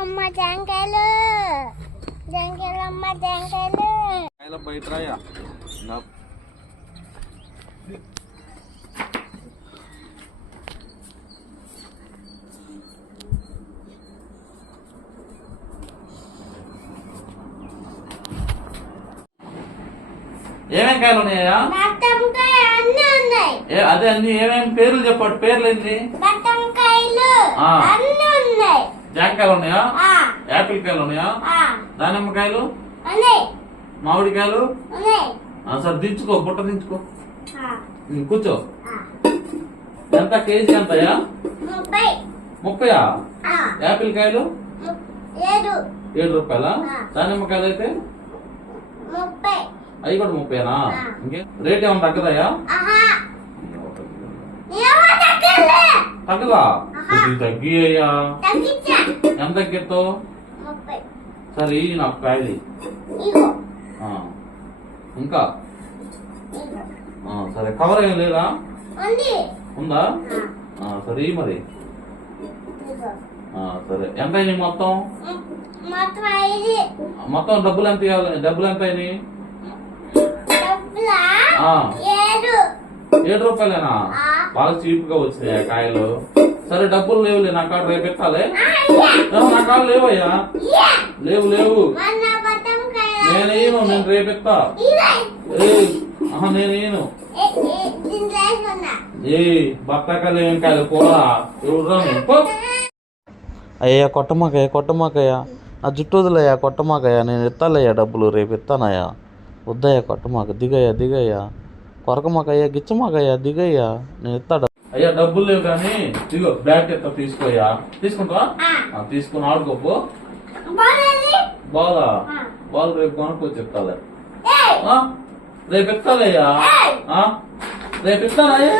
అమ్మ జాంకాయలు. అమ్మ జాంకాయలు. కాయల బయట రాయా? నా ఏమేం కాయలు ఉన్నాయా? అదే అన్ని ఏమేం పేర్లు చెప్పండి? పేర్లు ఏంటి బట్టంకాయలు ఆ. అన్నీ ఉన్నాయి జాంకాయలు ఉన్నాయా? యాపిల్ కాయలు ఉన్నాయా? దానిమ్మకాయలు? మామిడికాయలు? సరే దించుకో బుట్ట దించుకో. కూర్చో. ఎంత కేజీ ఎంతయా ముప్పై. ముప్పయా? యాపిల్ కాయలు ఏడు. రూపాయలా. దానిమ్మకాయలు అయితే? అవి కూడా ముప్పైనా. ఇంకే. రేట్ ఏమైనా తగ్గదయ్యా? ఆహా. ఏమో తగ్గలే తగ్గదా. ఇది తగ్గి అయ్యా ఎంత తగ్గిస్తావు సరే ఇయ్యి నాకు కాయలు. ఇంకా? సరే కవర్ ఏం లేదా? ఉంది. సరే మరి. సరే. ఎంత అయినాయి మొత్తం మొత్తం డబ్బులు ఎంత డబ్బులు ఎంత అయినాయి. ఏడు. రూపాయలేనా. బాగా చీప్గా వచ్చినాయి కాయలు? సరే డబ్బులు లేవులే నా కాడ రేపు ఎత్తాలే నా కాడ లేవయ్యా. లేవు లేవు. బట్టంకాయ నేను రేపు ఎత్తా ఇగో ఏయ్, ఆహా నేను వేయను ఏ, బత్తాకాయలు ఏం కాయలు పోరా. ఎవరు రాను? పో. అయ్యా కొట్టమాకయ్యా కొట్టమాకయ్యా. నా జుట్టు వదిలేయ్యా కొట్టమాకయ్యా. నేను ఎత్తాలయ్యా డబ్బులు రేపు ఎత్తానయ్యా. వద్దయ్యా కొట్టమాక దిగయ్యా దిగయ్యా. కొరకమాకయ్యా గిచ్చమాకయ్యా దిగయ్యా. నేను ఎత్తా డబ్బు- అయ్యా డబ్బులు లేవు కానీ ఇదిగో బ్యాట్ ఎత్త తీసుకోయా తీసుకుంటావా? తీసుకుని ఆడుకోపో బాగా బాల్ రేపు కొనుక్కో చెప్తాలే. రేపు ఎత్తాలయ్యా రేపు ఎత్తాలయ్యా